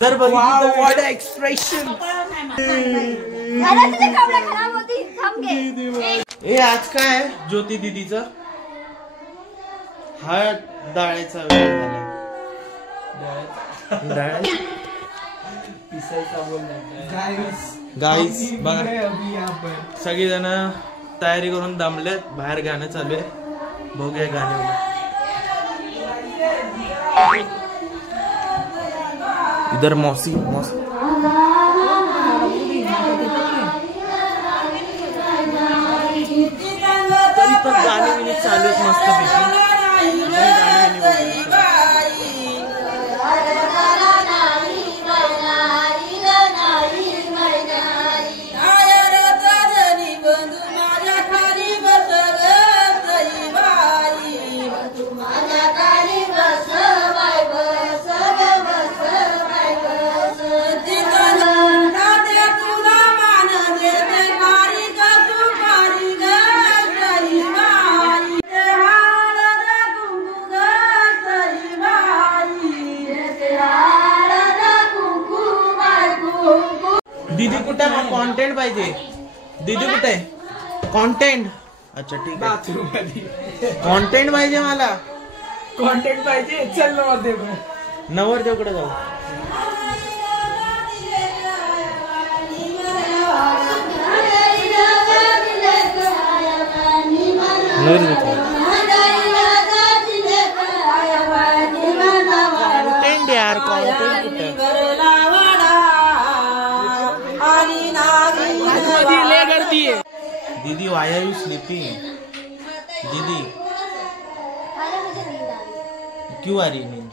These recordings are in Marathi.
तर व्हाट एक्सप्रेशन। हे आज काय ज्योती दीदीचा हा डाळेचा वेळ झाला। गाईस बघा सगळेजण तयारी करून दमलेत, बाहेर गाणं चालू आहे, बघूया गाणे। इधर मौसी मौसी तरी पण गाणे विणी चालू आहेत मस्त पैकी। दीदी कुठे मग कॉन्टेंट पाहिजे? दीदी कुठे कॉन्टेंट? अच्छा ठीक आहे, कॉन्टेंट पाहिजे मला, कॉन्टेंट पाहिजे। चल नवरदेवकडे जाऊ। कॉन्टेंट यार, कॉन्टेंट कुठे? दीदी why are you sleeping? दीदी क्यों आ रही नींद?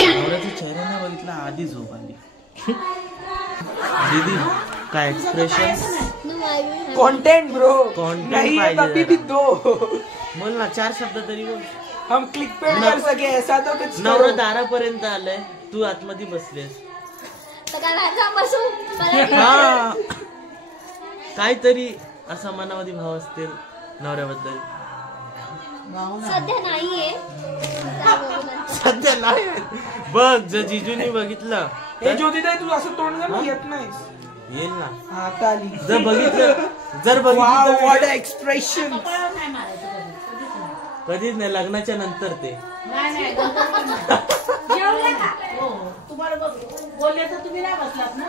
नवऱ्याचा चेहरा नाही बघितला आधी झोप आली। दीदी काय एक्सप्रेशन? कंटेंट ब्रो, कंटेंट नहीं है तभी भी दो बोल ना, 4 शब्द तरी बोल। हम क्लिक पेड कर सके ऐसा तो कुछ। नवरा दारापर्यंत आलाय, तू आतमध्ये बसलेस, काहीतरी असा मनामध्ये भाव असतील नवऱ्याबद्दल? सध्या नाही बघ, जर जिजूनी बघितलं हे ज्योती ताई तू असं तोंड घालून येत नाहीस। येईल ना आता आली। जर बघितलं व्हाट एक्सप्रेशन। कधीच नाही, लग्नाच्या नंतर ते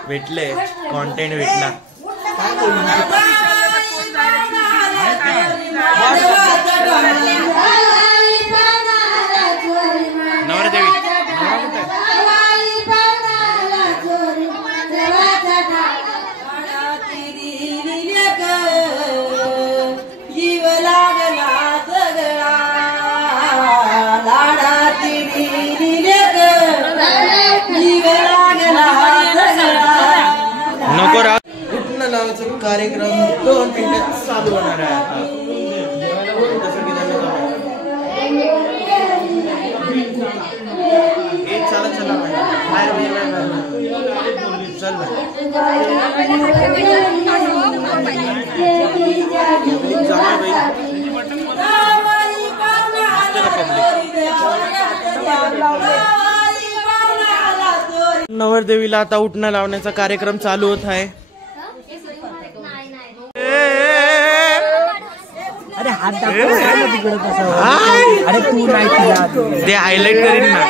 भेटले, कॉन्टेंट भेटला। नवरदेवी नको रा उठणं लावायचा कार्यक्रम 2 मिनिटात चालू होणार आहे आता। चला चला बाहेर चल नवरदेवीला आता उठणं लावण्याचा कार्यक्रम चालू होत आहे। अरे हात दाखव, अरे तू नाही ते हायलाइट करीन ना।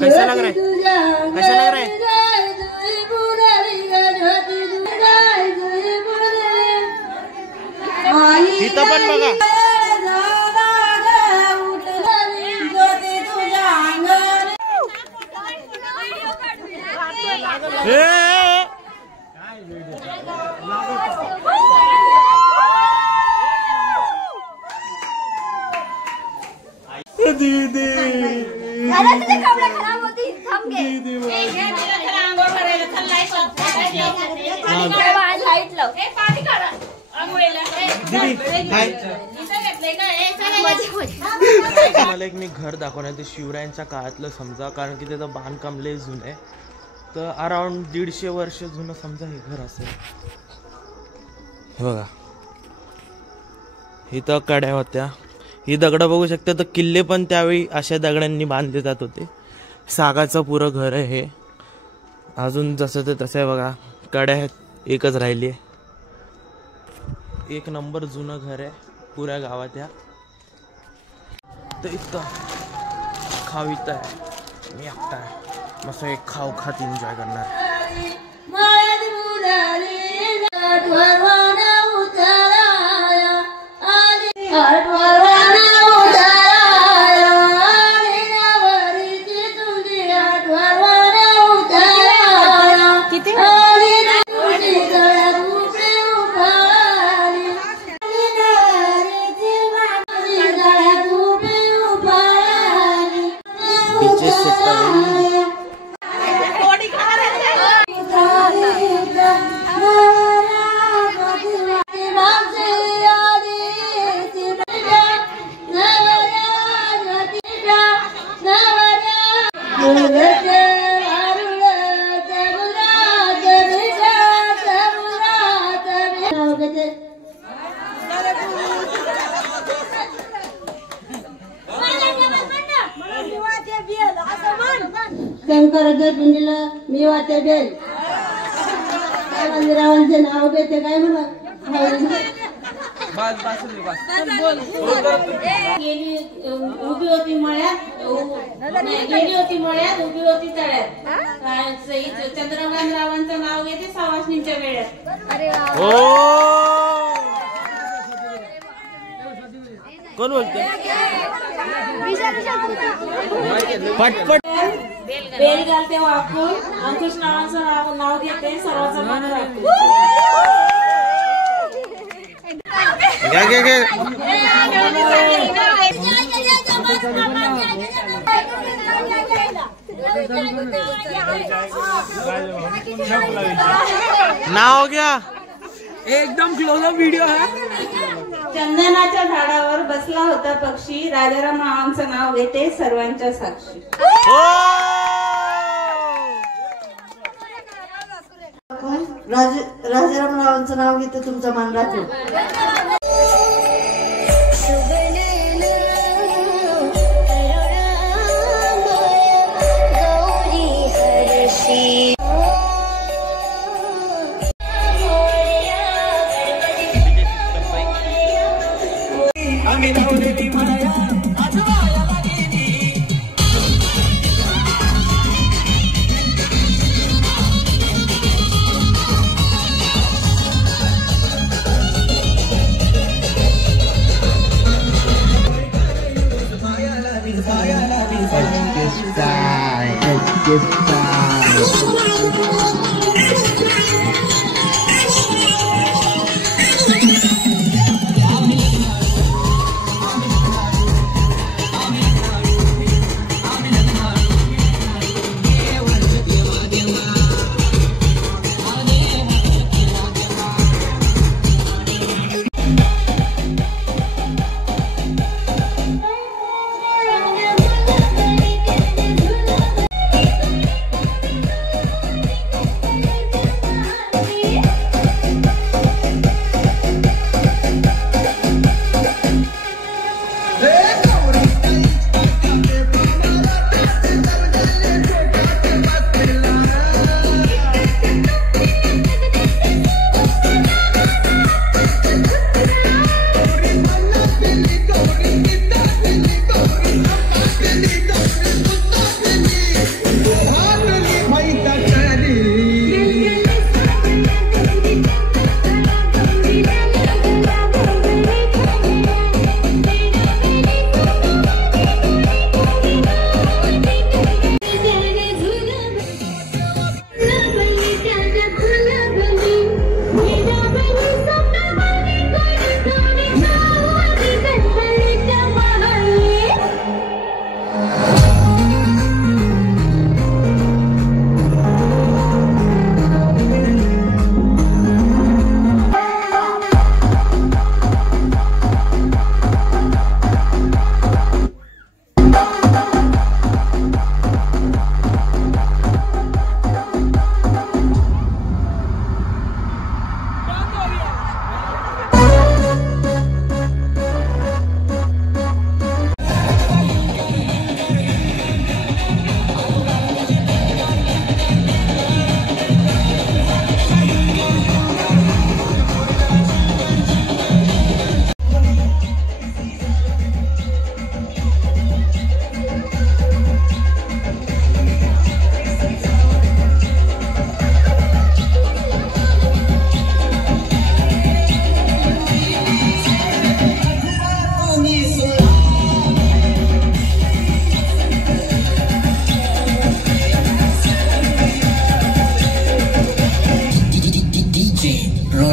कैसा लग रहा है? कैसा लग रहा है? इथं पण बघा। दीदी खराब होती लाईट लाव मला एक मी घर दाखवणार ते शिवरायांच्या काळातलं समजा, कारण की त्याचं बांधकाम लय जुनं आहे. तर अराउंड 150 वर्ष जुनं समजा हे घर असेल. बघा इथं कड्या होत्या, ही दगडं बघू शकता. तर किल्ले पण त्यावेळी अशा दगडांनी बांधले जात होते. सागाचं पुरं घर आहे हे, अजून जसं ते तसं आहे बघा. कड्या आहेत, एकच राहिली आहे. एक नंबर जुनं घर आहे पुऱ्या गावात. या तर इथं खाऊ इथं आहे, मी एकटा आहे, मस्त एक खाऊ खात एन्जॉय करणार. शंकर पिंडीला मी वाटे बेल मंदिरावांचे नाव घेते काय म्हणा. गेली उभी होती मळ्यात, गेली होती मळ्यात, उभी होती तळ्यात. चंद्रकांतरावांचं नाव घेते सवासणींच्या वेळात. कोण बोलते? पटपट बेल घालते वाकून, अंकुश नावाचं नाव घेते सर्वांचं मन राखून. नाव घ्या, एकदम क्लोजअप व्हिडिओ है. चंदनाच्या झाडावर बसला होता पक्षी, राजाराम नावांचं नाव घेते सर्वांच्या साक्षी. राजाराम नावांचं नाव घेते तुमचं मान राखून.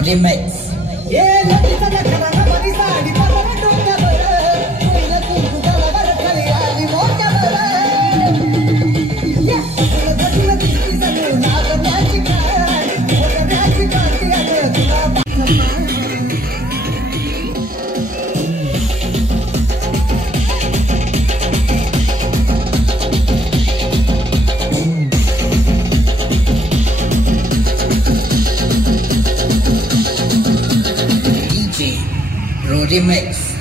Remix. Remix.